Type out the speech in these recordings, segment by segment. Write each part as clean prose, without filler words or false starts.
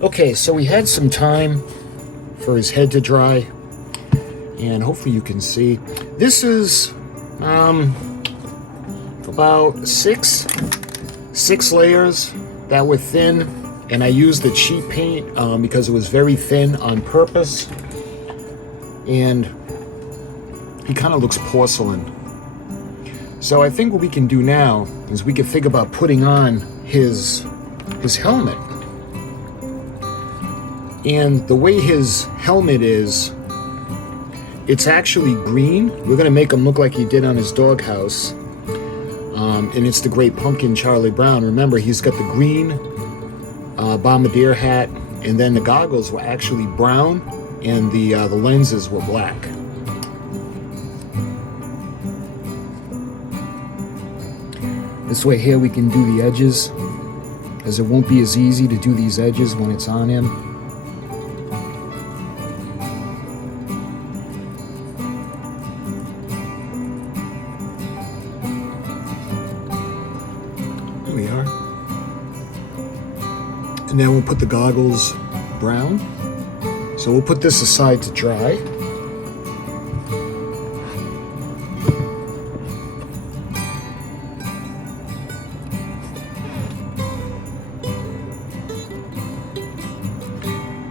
Okay, so we had some time for his head to dry, and hopefully you can see. This is about six layers that were thin, and I used the cheap paint because it was very thin on purpose, and he kind of looks porcelain. So I think what we can do now is we can think about putting on his helmet. And the way his helmet is, it's actually green. We're going to make him look like he did on his doghouse. And it's the Great Pumpkin Charlie Brown. Remember, he's got the green bombardier hat, and then the goggles were actually brown, and the lenses were black. This way here we can do the edges, as it won't be as easy to do these edges when it's on him. There we are. And now we'll put the goggles brown. So we'll put this aside to dry.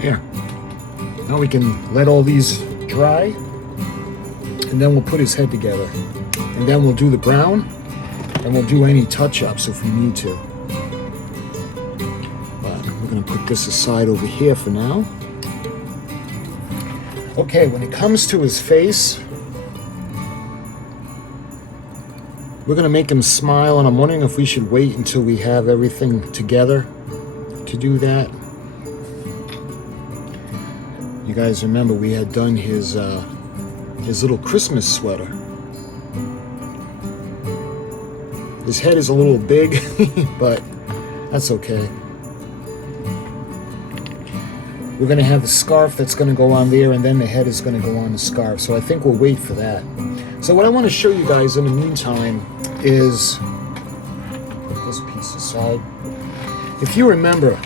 There. Now we can let all these dry, and then we'll put his head together. And then we'll do the brown, and we'll do any touch-ups if we need to. But we're going to put this aside over here for now. Okay, when it comes to his face, we're going to make him smile, and I'm wondering if we should wait until we have everything together to do that. You guys remember we had done his little Christmas sweater. His head is a little big, but that's okay. We're going to have the scarf that's going to go on there, and then the head is going to go on the scarf. So I think we'll wait for that. So what I want to show you guys in the meantime is, put this piece aside. If you remember,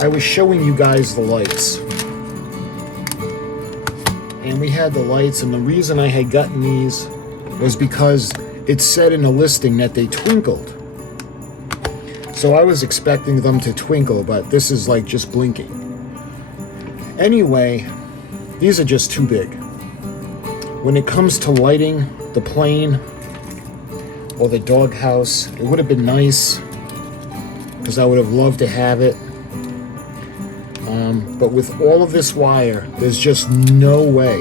I was showing you guys the lights. And we had the lights, and the reason I had gotten these was because it said in the listing that they twinkled. So I was expecting them to twinkle, but this is like just blinking. Anyway, these are just too big. When it comes to lighting the plane or the doghouse, it would have been nice because I would have loved to have it. But with all of this wire, there's just no way.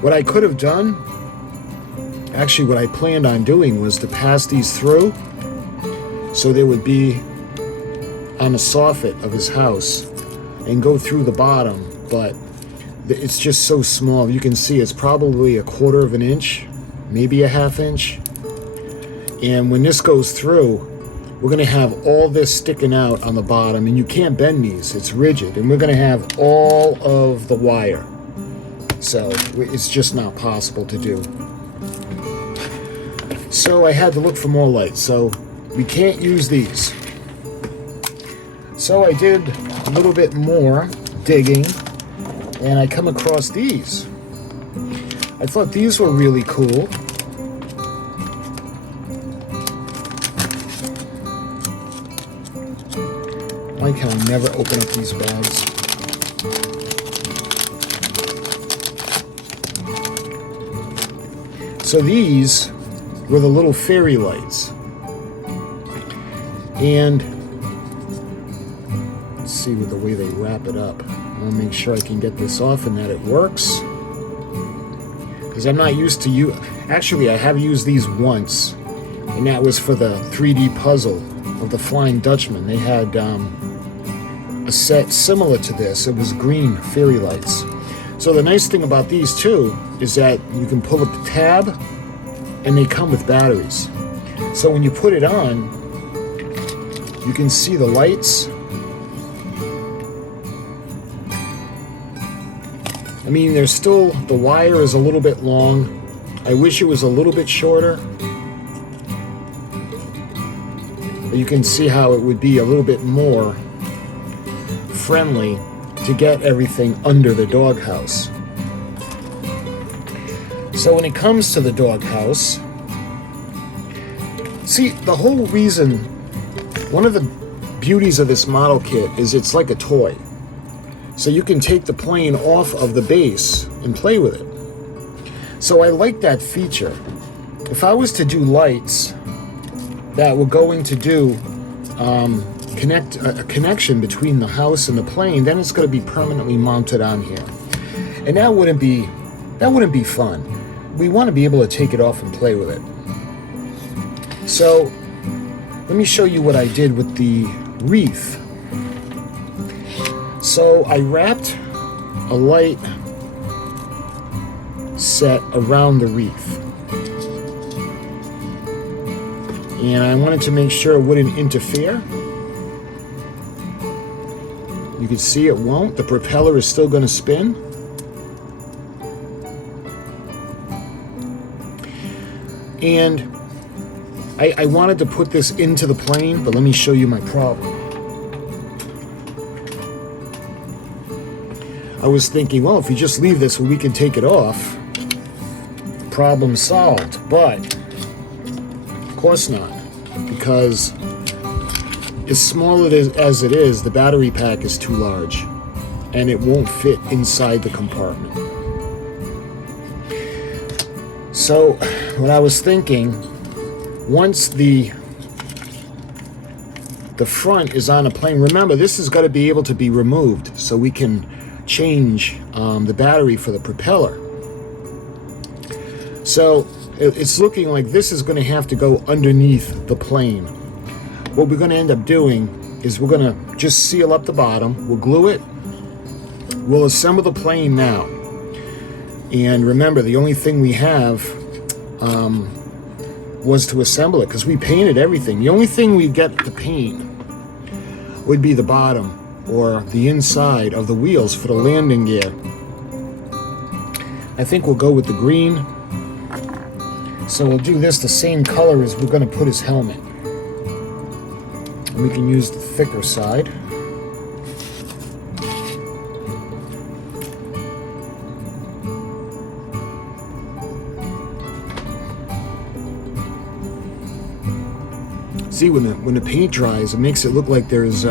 What I could have done, actually what I planned on doing, was to pass these through so they would be on the soffit of his house and go through the bottom, but it's just so small. You can see it's probably 1/4 of an inch, maybe a 1/2 inch. And when this goes through, we're going to have all this sticking out on the bottom, and you can't bend these. It's rigid, and we're going to have all of the wire. So it's just not possible to do. So I had to look for more lights. So we can't use these. So I did a little bit more digging, and I come across these. I thought these were really cool. I like how I never open up these bags. So these were the little fairy lights. And let's see with the way they wrap it up. I want to make sure I can get this off and that it works. Because I'm not used to you. Actually, I have used these once, and that was for the 3D puzzle of the Flying Dutchman. They had a set similar to this. It was green fairy lights. So the nice thing about these too is that you can pull up the tab, and they come with batteries. So when you put it on, you can see the lights. I mean, there's still, the wire is a little bit long. I wish it was a little bit shorter. But you can see how it would be a little bit more friendly to get everything under the doghouse. So when it comes to the doghouse, see, the whole reason, one of the beauties of this model kit is it's like a toy. So you can take the plane off of the base and play with it. So I like that feature. If I was to do lights that were going to do a connection between the house and the plane, then it's going to be permanently mounted on here. And that wouldn't be fun. We want to be able to take it off and play with it. So let me show you what I did with the wreath. So I wrapped a light set around the wreath. And I wanted to make sure it wouldn't interfere. You can see it won't. The propeller is still going to spin. And I wanted to put this into the plane, but let me show you my problem. I was thinking, well, if you just leave this, we can take it off. Problem solved. But, of course not. Because as small as it is, the battery pack is too large. And it won't fit inside the compartment. So, what I was thinking, once the front is on a plane, remember this has got to be able to be removed so we can change the battery for the propeller. So it's looking like this is going to have to go underneath the plane. What we're going to end up doing is we're going to just seal up the bottom, we'll glue it, we'll assemble the plane now. And remember, the only thing we have was to assemble it, because we painted everything. The only thing we get to paint would be the bottom or the inside of the wheels for the landing gear. I think we'll go with the green. So we'll do this the same color as we're going to put his helmet. And we can use the thicker side. See, when the paint dries, it makes it look like there's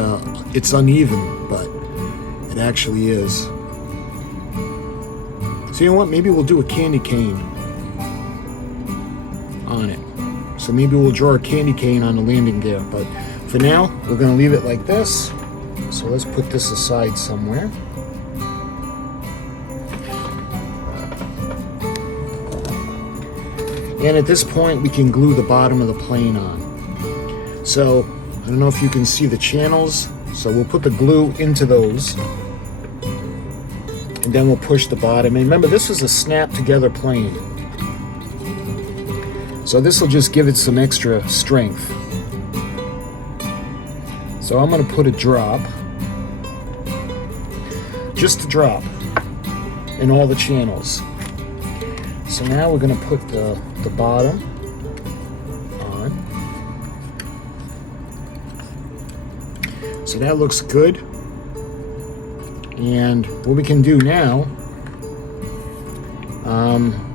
it's uneven, but it actually is. So you know what? Maybe we'll do a candy cane on it. So maybe we'll draw a candy cane on the landing gear. But for now, we're going to leave it like this. So let's put this aside somewhere. And at this point, we can glue the bottom of the plane on. So, I don't know if you can see the channels, so we'll put the glue into those, and then we'll push the bottom. And remember, this is a snap-together plane, so this will just give it some extra strength. So I'm going to put a drop, just a drop, in all the channels. So now we're going to put the bottom on. So that looks good. And what we can do now,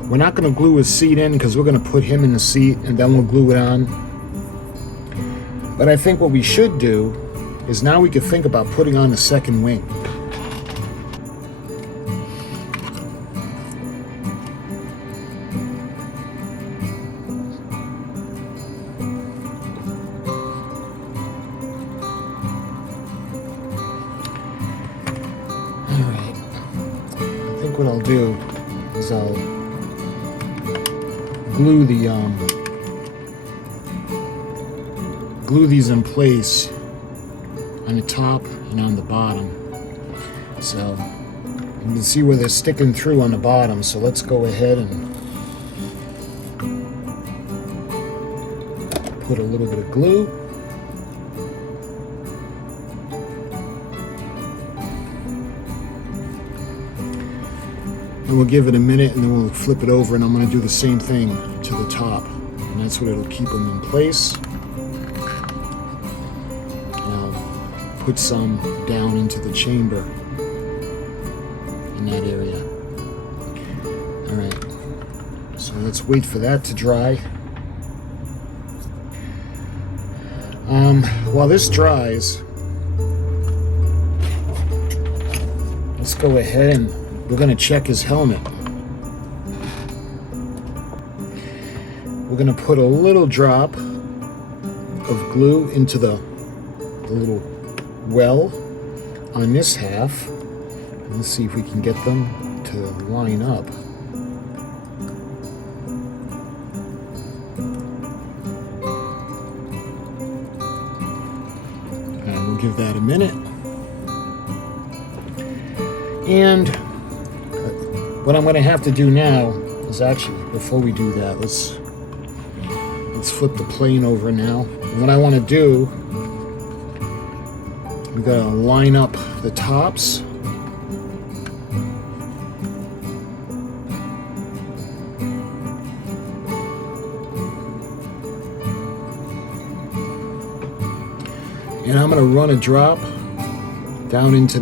we're not going to glue his seat in because we're going to put him in the seat and then we'll glue it on. But I think what we should do is now we could think about putting on a second wing. What I'll do is I'll glue these in place on the top and on the bottom. So you can see where they're sticking through on the bottom. So let's go ahead and put a little bit of glue. And we'll give it a minute and then we'll flip it over, and I'm going to do the same thing to the top. And that's what it'll keep them in place. Now, put some down into the chamber in that area. Alright, so let's wait for that to dry. While this dries, let's go ahead and we're going to check his helmet. We're going to put a little drop of glue into the little well on this half. Let's see if we can get them to line up. And we'll give that a minute. And what I'm going to have to do now is actually, before we do that, let's flip the plane over now. And what I want to do, I'm going to line up the tops. And I'm going to run a drop down into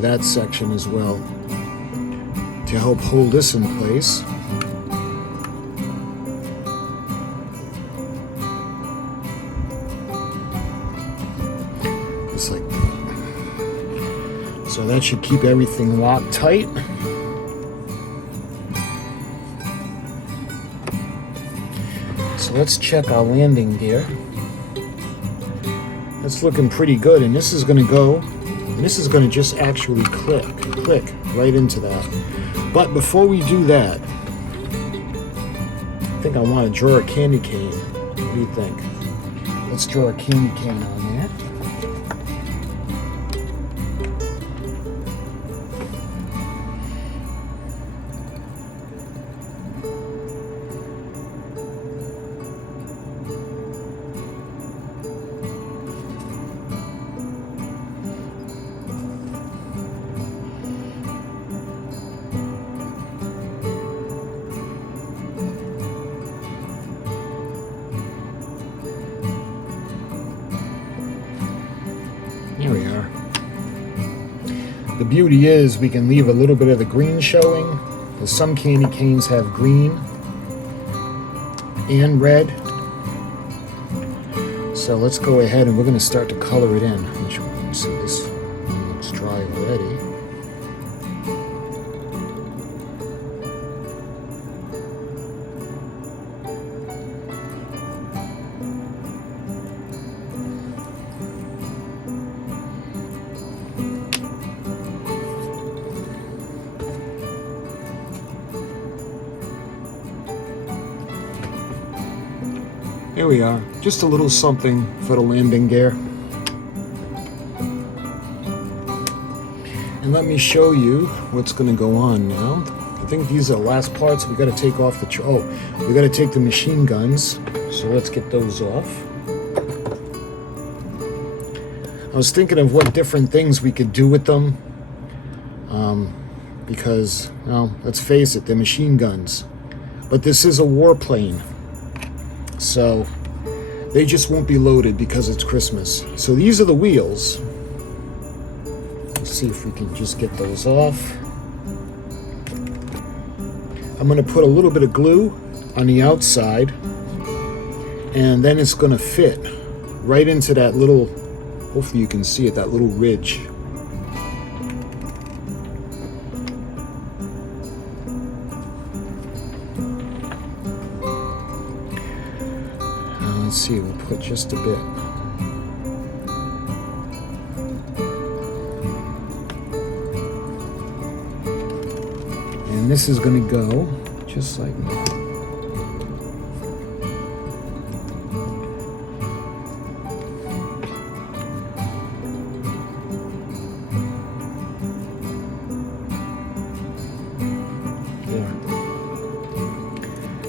that section as well to help hold this in place. Just like that. So that should keep everything locked tight. So let's check our landing gear. It's looking pretty good, and this is going to go, and this is going to just actually click right into that. But before we do that, I think I want to draw a candy cane. What do you think? Let's draw a candy cane on there. Here we are. The beauty is we can leave a little bit of the green showing, because some candy canes have green and red. So let's go ahead and we're going to start to color it in. Which one? See, this one looks dry already. Here we are, just a little something for the landing gear. And let me show you what's going to go on now. I think these are the last parts. We got to take off the, we got to take the machine guns. So let's get those off. I was thinking of what different things we could do with them. Because, well, let's face it, they're machine guns. But this is a warplane. So they just won't be loaded because it's Christmas. So these are the wheels. Let's see if we can just get those off. I'm going to put a little bit of glue on the outside, and then it's going to fit right into that little, hopefully you can see it, that little ridge. Let's see, we'll put just a bit. And this is going to go just like that.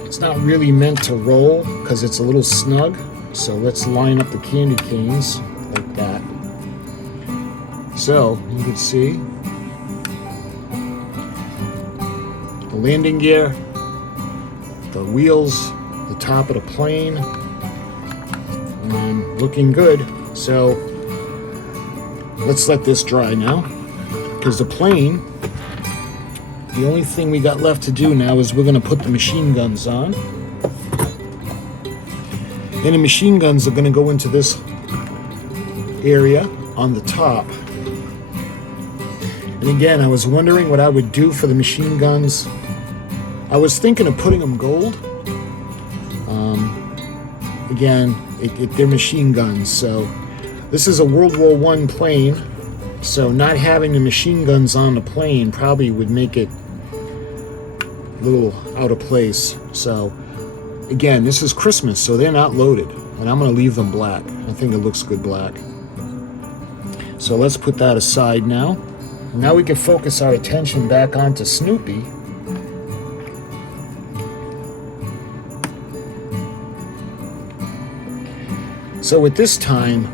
It's not really meant to roll because it's a little snug, so let's line up the candy canes like that. So you can see the landing gear, the wheels, the top of the plane, and looking good. So let's let this dry now, because the plane, the only thing we got left to do now is we're going to put the machine guns on. And the machine guns are going to go into this area on the top. And again, I was wondering what I would do for the machine guns. I was thinking of putting them gold. Again, they're machine guns, so this is a World War I plane, so not having the machine guns on the plane probably would make it a little out of place. So again, this is Christmas, so they're not loaded, and I'm going to leave them black. I think it looks good black. So let's put that aside now. Now we can focus our attention back onto Snoopy. So at this time,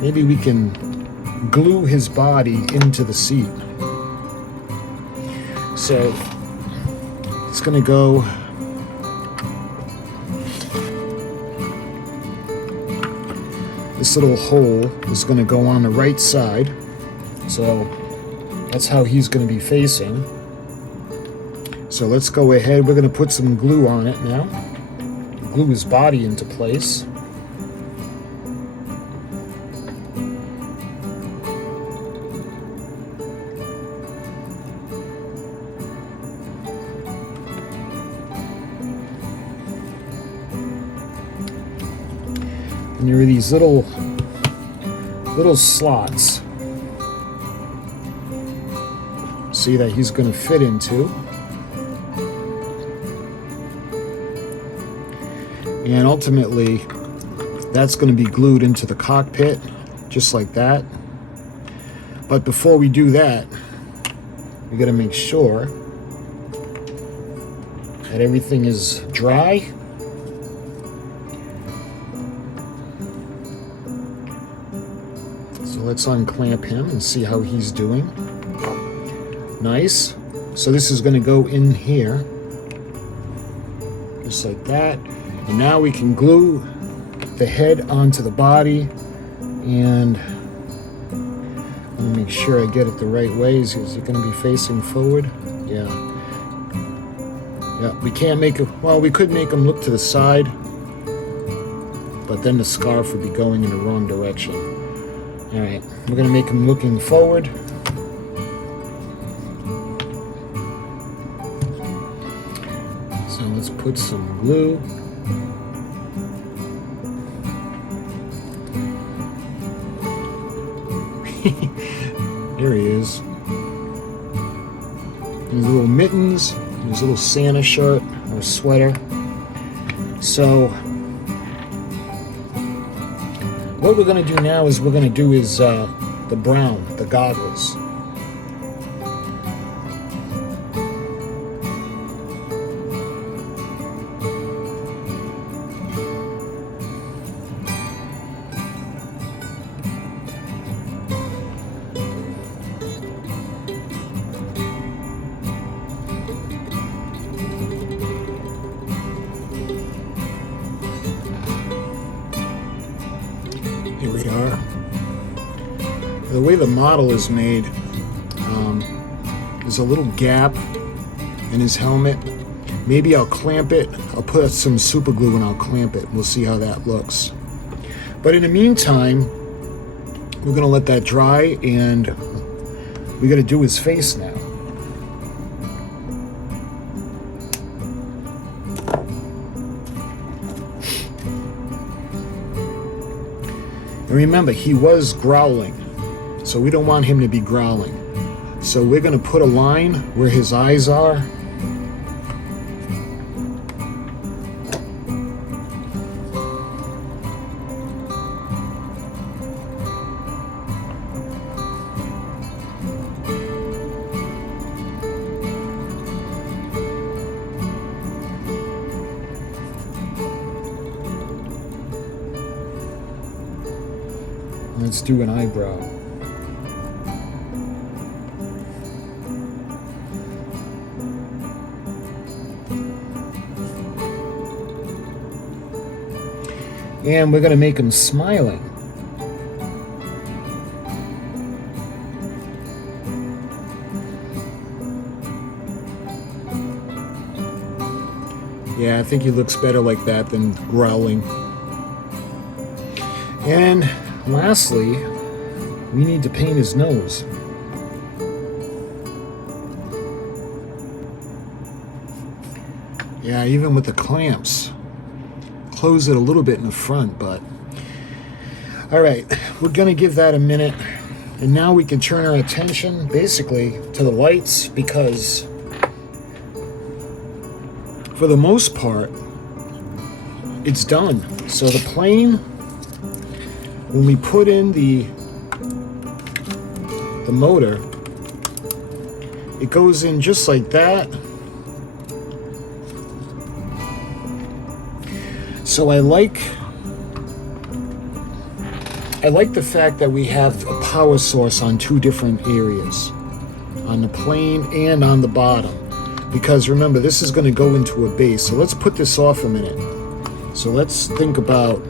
maybe we can glue his body into the seat. So it's going to go this little hole is going to go on the right side. So that's how he's going to be facing. So let's go ahead. We're going to put some glue on it now. Glue his body into place. And there are these little slots, see, that he's going to fit into. And ultimately, that's going to be glued into the cockpit, just like that. But before we do that, we got to make sure that everything is dry. So let's unclamp him and see how he's doing. Nice. So this is going to go in here, just like that. And now we can glue the head onto the body. And let me make sure I get it the right way. Is it going to be facing forward? Yeah. Yeah, we can't make it, well, we could make him look to the side, but then the scarf would be going in the wrong direction. All right, we're going to make him looking forward. So let's put some glue. There he is. His little mittens, his little Santa shirt or sweater. So what we're going to do now is we're going to do is the brown, the goggles. Here we are. The way the model is made, there's a little gap in his helmet. Maybe I'll clamp it. I'll put some super glue and I'll clamp it. We'll see how that looks. But in the meantime, we're going to let that dry, and we got to do his face now. And remember, he was growling, so we don't want him to be growling. So we're going to put a line where his eyes are. Let's do an eyebrow. And we're going to make him smiling. Yeah, I think he looks better like that than growling. And lastly, we need to paint his nose. Yeah, even with the clamps. Close it a little bit in the front, but... Alright, we're going to give that a minute. And now we can turn our attention, basically, to the lights, because... for the most part, it's done. So the plane, when we put in the motor, it goes in just like that. So I like the fact that we have a power source on two different areas, on the plane and on the bottom. Because remember, this is going to go into a base. So let's put this off a minute. So let's think about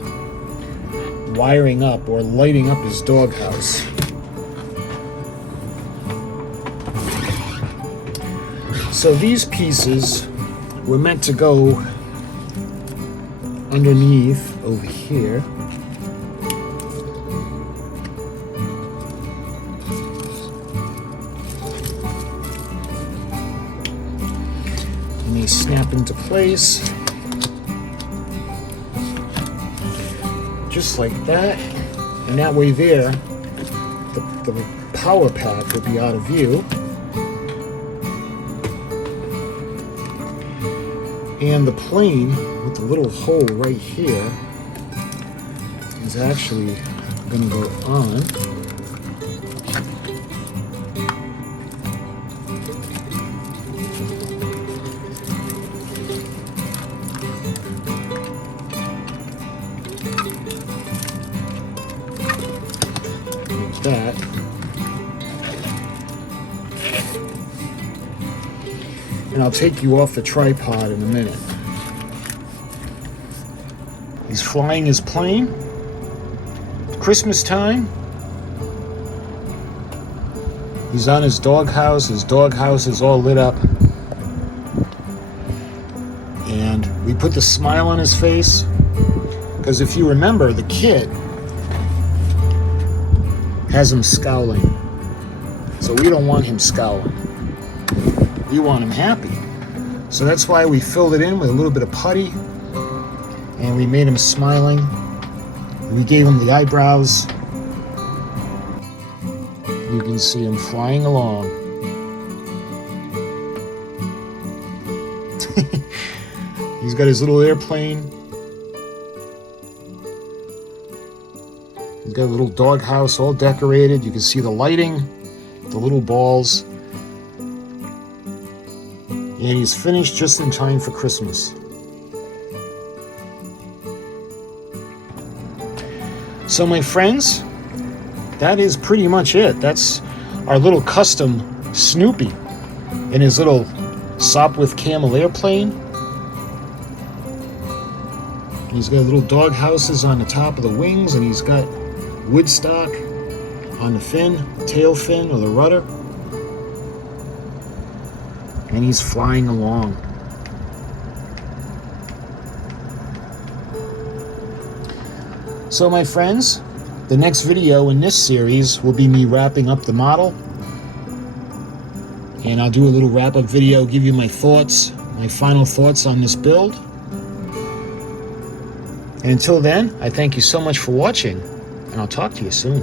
wiring up or lighting up his doghouse. So these pieces were meant to go underneath over here. And they snap into place. Just like that. And that way there, the power pack will be out of view. And the plane with the little hole right here is actually going to go on. Like that. And I'll take you off the tripod in a minute. He's flying his plane. Christmas time. He's on his doghouse. His doghouse is all lit up. And we put the smile on his face. Because if you remember, the kit has him scowling. So we don't want him scowling. We want him happy. So that's why we filled it in with a little bit of putty. And we made him smiling. We gave him the eyebrows. You can see him flying along. He's got his little airplane. He's got a little doghouse all decorated. You can see the lighting, the little balls. And he's finished just in time for Christmas. So my friends, that is pretty much it. That's our little custom Snoopy in his little Sopwith camel airplane. He's got little dog houses on the top of the wings, and he's got woodstock on the fin, tail fin, or the rudder. And he's flying along. So my friends, the next video in this series will be me wrapping up the model. And I'll do a little wrap-up video, give you my thoughts, my final thoughts on this build. And until then, I thank you so much for watching, and I'll talk to you soon.